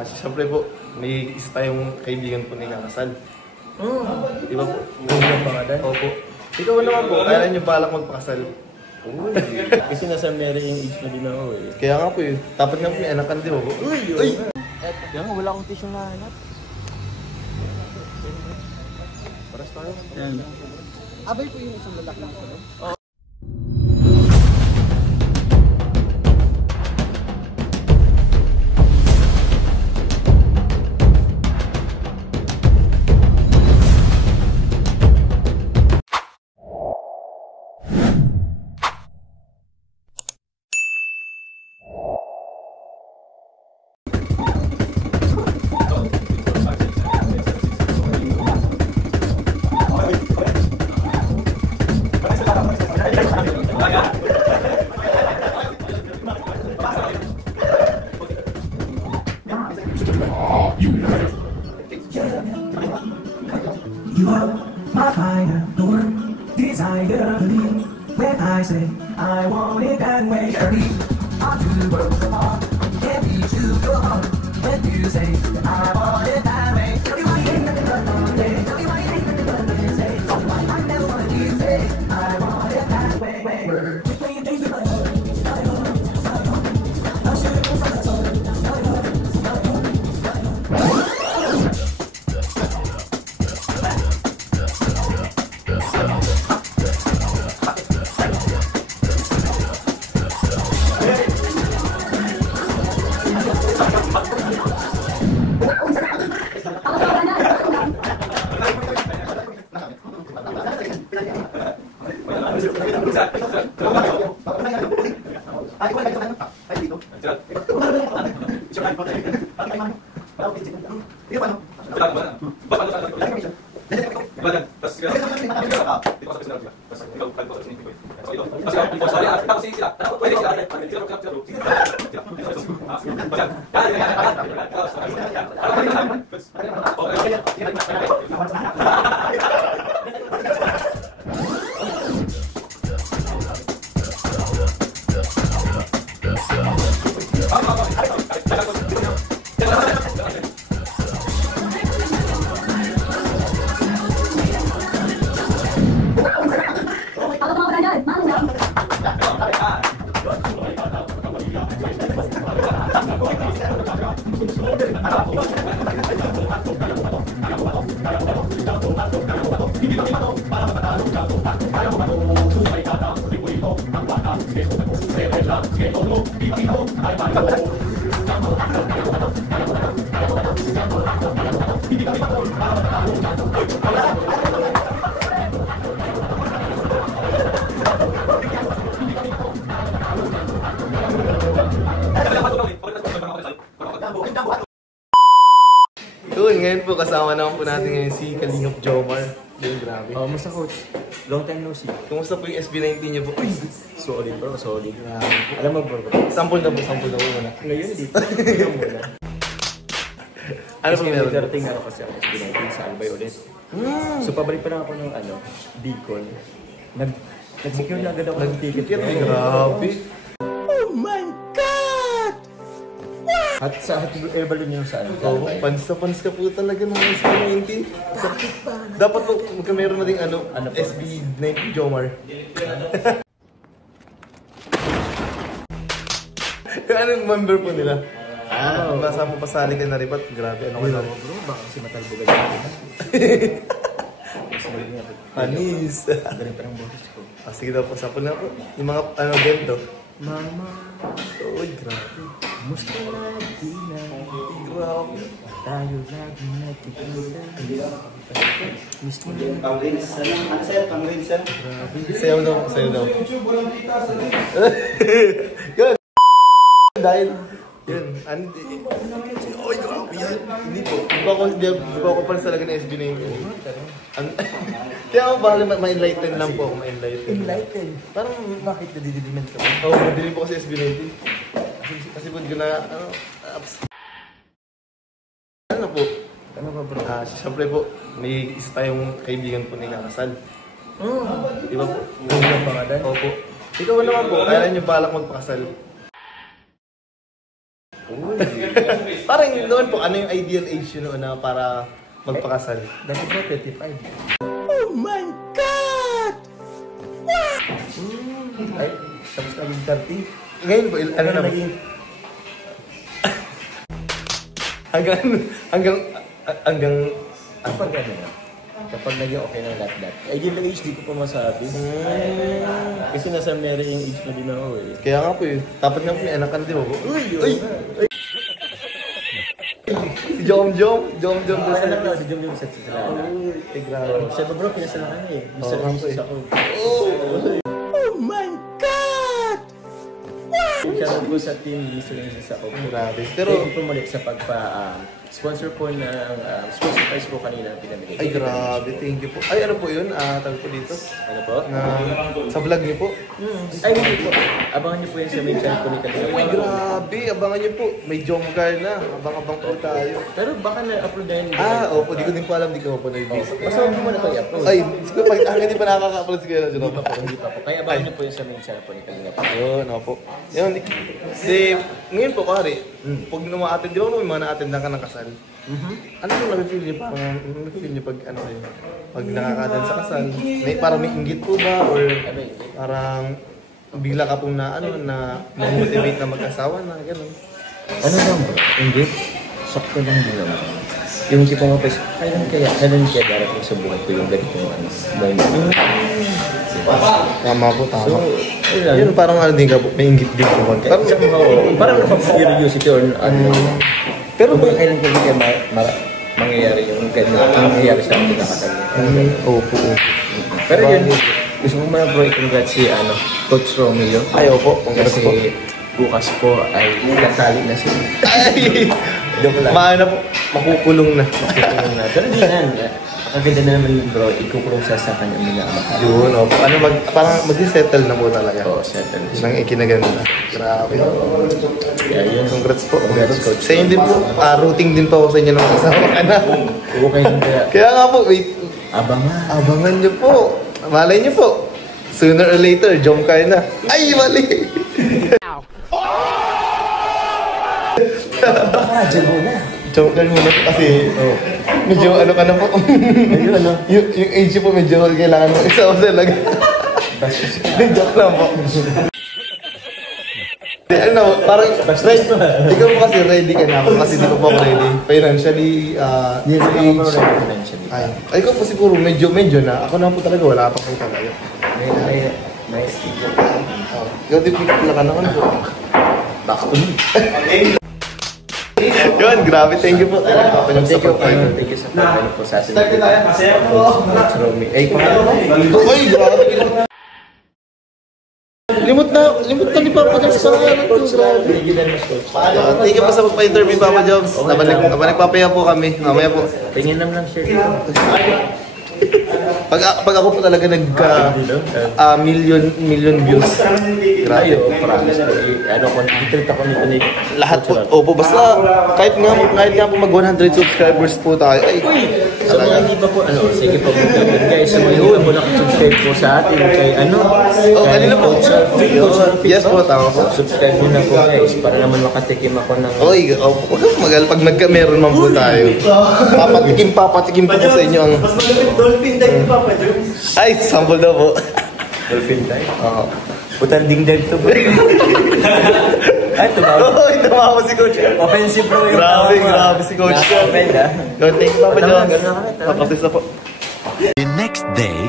Siyempre po, may isa tayong kaibigan po na ikakasal. Di ba po? Ang pangalan? Opo. Ikaw naman po, kaya niyo balak magpakasal. Uy, kasi nasa marrying age na din ako eh. Kaya nga po eh, dapat nga po may anakan, di ba po? Uy! Uy! Kaya nga, wala akong tissue na hanap. Paras tayo. Yan. Abay po yung isang lalaki lang sa loob? Oo. You are my fire, door, desire, believe. When I say I want it that way, hurry on to the world apart. Can't be to your heart. When you say I want it that way, tell me why you ain't nothing but Monday. Tell me why you ain't nothing but Wednesday. Tell me why I never wanna do say I want it that way. We're playing things with my heart. Yun, ngayon po kasama naman po natin ngayon si Kalingap Jomar. Yun, grabe. Oh, musta coach? Long time no see. Kumusta po yung SB19 niyo po? Uy! Solid bro, solid. Grabe. Alam mo bro, Sample na po muna. ngayon dito. Ngayon muna. Ano po meron? Darating ako kasi ako SB19 sa Albay ulit. So pabalik pa lang ako ng Bicol. Nag-secure na agad ako ng ticket. Grabe. Oh my God! At sa air balloon yung saan? Oo, pans ka po talaga ng SB19. Dapat po, magkameron na din SB19 Jomar. Anong member po nila? Nasa mo pasali ka na rin, ba't grabe? Ano kayo? Bro, baka kasi matalbogan natin. Panis. Galing pa ng boses ko. Sige daw po, sapon na po. Yung mga ganito. Mama, Uy, grabe. musta lagi na Grabe. tayo lagi nagkikita. Miss mo na. Pang-rinsa lang. Ano sa'yo? Pang-rinsa? Grabe. Sayaw daw. Good. Dahil, yun. Oy, grabe yan. Hindi po. Di ba ako pala talaga ng SB na yun. Kaya ako bahala ma-enlighten lang po ako. Enlighten? Parang bakit nadidiliman ka ba? Oo, madilim po kasi SB19. Kasi po ko na, ano po? Ano ba bro? Siyempre po, may isa tayong kaibigan po na ikakasal. Di ba po? Ang pangalan? Opo. Ikaw naman po, kaya niyo balak magpakasal. Uy! Parang noon po, ano yung ideal age yun noon na para magpakasal? Dati po, 35. Oh my God! Ay, tapos na yung 30. Ngayon po, ano na? naging... hanggang Kapag ano na? Kapag naging okay ng lahat-lahat. Ideal age, di ko pa masabi. Kasi nasa marrying age na din ako eh. kaya nga po dapat nga po may anak ka na, di ba po? Uy! Si Jom Ano doon lang na, si Jom yung set sa salana. Ay, grabe. Siya ba bro, pinasalakan niya eh. Mr. Oo, Mrs. ako ako. Oh my God! Shoutout po sa team Mr. Mrs. ako. Grabe. Pero, Pero, thank you po muli sa sponsor po ng sponsor prize po kanina pinamigay. ay grabe, thank you po. Ay, ano po yun? Tawag po dito? Ano po? Na, sa vlog niyo po? Ay, hindi po. Abangan niyo po yun sa main channel po ni Kalina. Ay, grabe. Abangan niyo po. May Jomcar na. Abang-abang po tayo. Pero baka na-upload na yun. Opo. Di ko din po alam. Di ko po na-ibis. Basta huwag mo na ito i-upload. Ay, siguro pag hindi pa nakaka-upload siguro. Hindi pa po. Kaya abangan niyo po yun sa main channel po ni Kalina. Yun, opo. Yun, kasi ngayon po, kari, pag numa-attend, di ba may mga na-attend ka ng kasal? Ano yung nafe-feel niyo? Parang nafe-feel niyo pag ano kayo? Pag nakaka-attend sa kasal? Parang may inggit po ba? Or parang bigla ka pong na motivate na mag-asawa na, gano'n? Ano lang bro? Hindi. Sakto lang din naman. Yung tipo mo pa, kailan kaya darating sa buhay ko yung ganito yung moment. Tama po, So, tama. ayun. Yun, parang ano din ka po, may inggit din po. Parang napag-curiosity or ano. Pero kung kailan kaya mangyayari yung mangyayari sa ating kakasal. Opo. Pero yun, gusto mo mga bro, congrats si Coach Romeo. Ay, opo. Congrats po. Kasi bukas po ay katali na siya. Ay! Joke lang. Maana po, makukulong na. Pero di na. Ang ganda na naman yung bro, ikukulong siya sa kanyang minamahal. Yun, opo. Parang mag-settle na po talaga. Oo, settle. Nang ikinaganda. Grabe. Kaya yun. Congrats po. Congrats, Coach. Sa inyo din po, routing din pa ako sa inyo ng kasama ka na. Okay din kaya. Kaya nga po, wait. Abangan Niyo po. Malay niyo po. Sooner or later, Jomcar na. Ay, mali! Baka, dyan muna. Jomcar muna po kasi medyo ano ka na po. Ayun, ano? yung age po medyo kailangan mo isa o talaga. Joke lang po. Ano, parang ready. Ikaw po kasi ready ka na ako kasi di pa po ako ready. Financially, Financially. ay, ikaw po siguro medyo na. Ako na po talaga, wala pa po talaga. May Ikaw di pick up na ka naman po. back to me. Yun, grabe. Thank you po. Thank you sa pagkain po sa atin. Coach Romeo. Ay, Uy, grabe. Limot na ni Papa Jobs sa ano to, grabe. Thank you po sa pagpa-interview, Papa Jobs. Nagpapaya po kami. Mamaya po. Tingin naman lang share dito. Pag ako po talaga million views. Grabe. Ayo, promise ko. Treat ako nito ni Lahat po. Opo, basta kahit nga po mag 100 subscribers po tayo. Ay, sa mga hindi pa po, sige po, guys, sa mga hindi pa po nakasubscribe po sa atin, kay kanina po. Yes po, tama po. Subscribe nyo na po guys, para naman makatikim ako ng... Oy, huwag kang magal pag meron man po tayo. Papatikim po sa inyo ang... Dolphin dive ni Papa Jones. Ay, sample daw po. Dolphin time? Oo. Putanding dive to bro. Ay, tumawa. Oy, tumawa si Coach. Offensive bro yung Grabe si Coach. Offend ha. Thank you, Papa Jones. Papractice na po. The next day.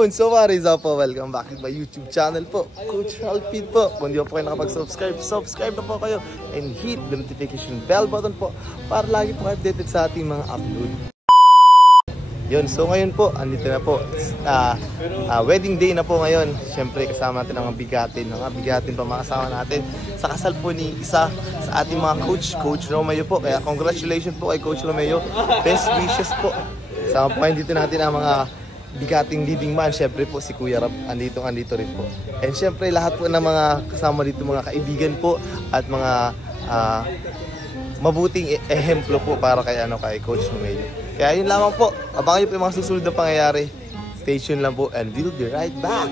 So what is up po? Welcome back to my YouTube channel po, Coach Alpid po. Kung di po kayo nakapag-subscribe, subscribe na po kayo and hit the notification bell button po para lagi po kayo updated sa ating mga upload. Yun, so ngayon po, andito na po, wedding day na po ngayon. Siyempre kasama natin ang mga bigatin pa mga kasama natin sa kasal po ni isa sa ating mga Coach Romeo po. Kaya congratulations po kay Coach Romeo, best wishes po. Kasama po kayo dito natin ang mga bigating leading man, syempre po si Kuya Rap, andito rin po. And syempre lahat po ng mga kasama dito, mga kaibigan po at mga mabuting ehemplo po para kay Coach Romeo. Kaya yun lamang po, abangan nyo po yung mga susunod na pangyayari. Stay tuned lang po and we'll be right back.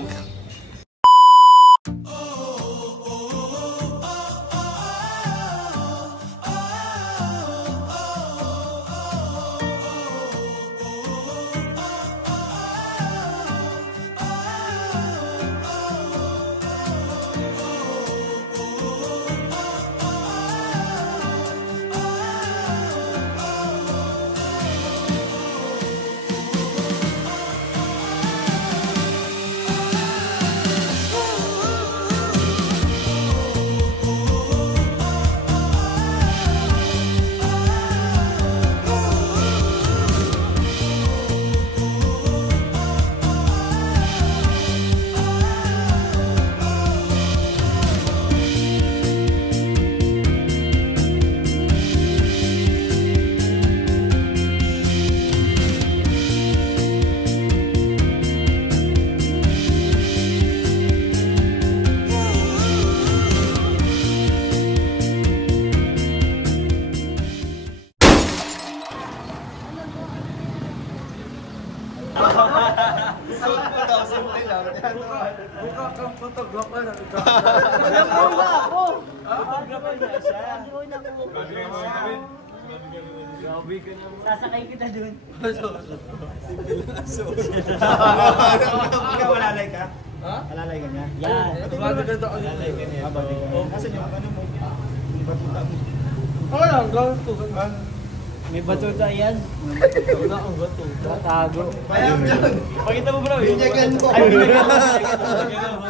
Sasakay kita dun. Ikaw walalay ka? Ha? Walalay ka niya? Yan. Walalay ka niya. Kasi yung ano mo, yung batuta mo. May batuta yan. Wala ang batuta. Tago. Ayun dyan. Pakita mo bro. Binyagan mo. Ay, binyagan mo.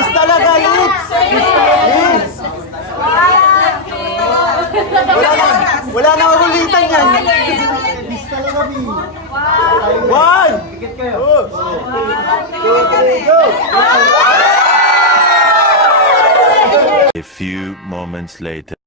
Is talaga, Lips! Lips! Wala na ulitan yan! Bis talaga, B. One! Tikit kayo. A few moments later.